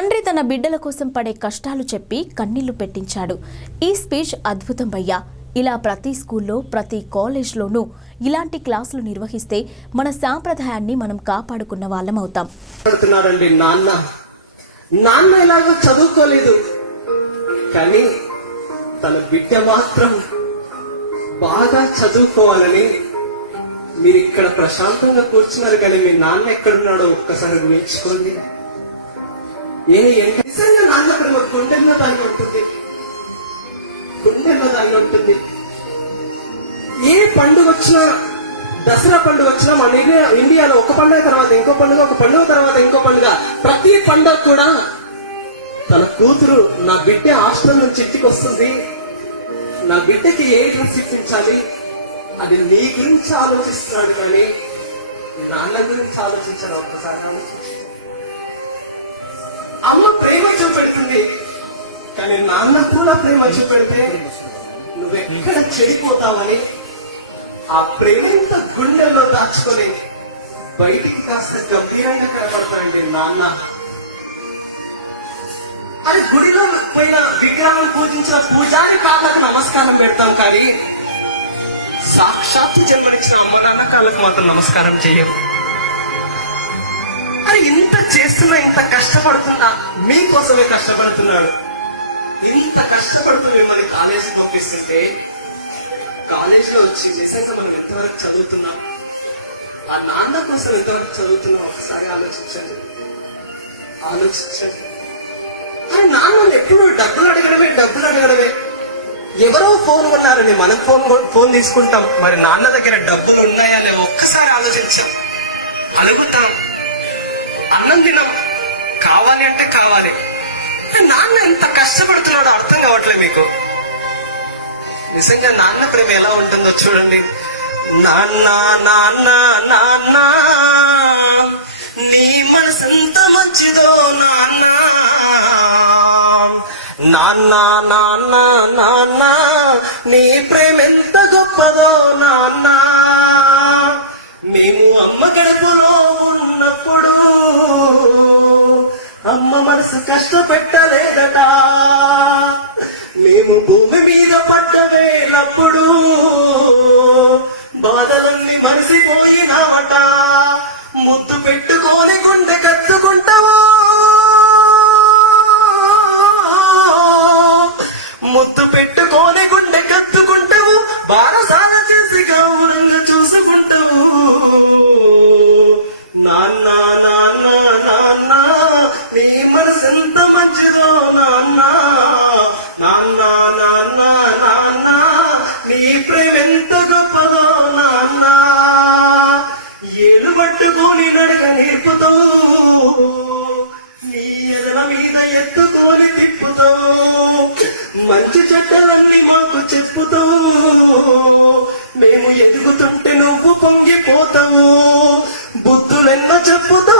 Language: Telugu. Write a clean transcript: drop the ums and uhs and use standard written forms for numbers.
తండ్రి తన బిడ్డల కోసం పడే కష్టాలు చెప్పి కన్నీళ్లు పెట్టించాడు. ఈ స్పీచ్ అద్భుతం భయ్యా. ఇలా ప్రతి స్కూల్లో ప్రతి కాలేజ్లోనూ ఇలాంటి క్లాసులు నిర్వహిస్తే మన సాంప్రదాయాన్ని మనం కాపాడుకున్న వాళ్ళం అవుతాం. నాన్న ఎలాగో చదువుకోలేదు, కానీ తన బిడ్డ మాత్రం బాగా చదువుకోవాలని మీరు ఇక్కడ ప్రశాంతంగా కూర్చున్నారు. కానీ మీ నాన్న ఎక్కడున్నాడో ఒక్కసారి ఊహించుకోండి. నిజంగా నాన్న ప్రేమ గుండెల్లో దాన్ని ఉంటుంది, గుండెల్లో దాన్ని ఉంటుంది. ఏ పండుగ వచ్చినా, దసరా పండుగ వచ్చినా మన ఇండియాలో ఒక పండుగ తర్వాత ఇంకో పండుగ, ఒక పండుగ తర్వాత ఇంకో పండుగ, ప్రతి పండుగ కూడా తన కూతురు నా బిడ్డ హాస్టల్ నుంచి ఇంటికి వస్తుంది, నా బిడ్డకి ఏ డ్రెస్ ఇప్పించాలి, అది నీ గురించి ఆలోచిస్తున్నాడు కానీ నాన్న గురించి ఆలోచించాడు. ఒక్కసారి ఆలోచించి అమ్మ ప్రేమ చూపెడుతుంది, కానీ నాన్న కూడా ప్రేమ చూపెడితే నువ్వెక్కడ చెడిపోతావని ఆ ప్రేమ ఇంత గుండెల్లో దాచుకొని బయటికి కాస్త గంభీరంగా కనబడతాడండి నాన్న. అది గుడిలో పోయిన విగ్రహం పూజించిన పూజారి కాళ్ళకు నమస్కారం పెడతాం, కానీ సాక్షాత్తు జన్మనిచ్చిన అమ్మ నాన్న కాళ్ళకు మాత్రం నమస్కారం చేయము. అది ఇంత చేస్తున్నా, ఇంత కష్టపడుతున్నా మీకోసమే కష్టపడుతున్నాడు. ఇంత కష్టపడుతూ మిమ్మల్ని కాలేజీకి పంపిస్తుంటే కాలేజీలో వచ్చి నిజంగా మనం ఎంతవరకు చదువుతున్నాం, ఆ నాన్న కోసం ఎంతవరకు చదువుతున్నాం ఒకసారి ఆలోచించండి. ఆ నాన్న ఎప్పుడు డబ్బులు అడగడమే. ఎవరో ఫోన్ కొన్నారని మనం ఫోన్ తీసుకుంటాం, మరి నాన్న దగ్గర డబ్బులు ఉన్నాయా లేవో ఒక్కసారి ఆలోచించాం. అడుగుతాం, అన్నం తినం, కావాలి అంటే కావాలి. నాన్న ఎంత కష్టపడుతున్నాడో అర్థం కావట్లేదు మీకు. నిజంగా నాన్న ప్రేమ ఎలా ఉంటుందో చూడండి. నాన్న నాన్న నాన్న నీ మనసెంత మంచిదో నాన్న, నాన్న నాన్న నాన్న నీ ప్రేమ ఎంత గొప్పదో నాన్న. మేము అమ్మ గడపలో ఉన్నప్పుడు అమ్మ మనసు కష్టపెట్టలేదట, మేము భూమి మీద పడ్డ వేలప్పుడు బాధలన్నీ మరిసిపోయినామట. ముద్దు పెట్టుకొని గుండె కత్తుకుంటావా, ముద్దు పెట్టుకొని గుండె కత్తుకుంటావు, బారసాల చేసి గౌరవంగా చూసుకుంటావు. నాన్న నాన్న నాన్న నీ మనసెంత మంచిదో నాన్న, నాన్న నాన్న నాన్న నీ ప్రేమ ఎంత గొప్పదో నాన్న. ఏళ్ళు పట్టుకొని నడక నేర్పుతావు, నీ ఎదల మీద ఎత్తుకొని తిప్పుతావు, మంచి చెడ్డలన్నీ మాకు చెప్పుతావు. మేము ఎదుగుతుంటే నువ్వు పొంగిపోతావు, బుద్ధులెన్నో చెప్పుతావు.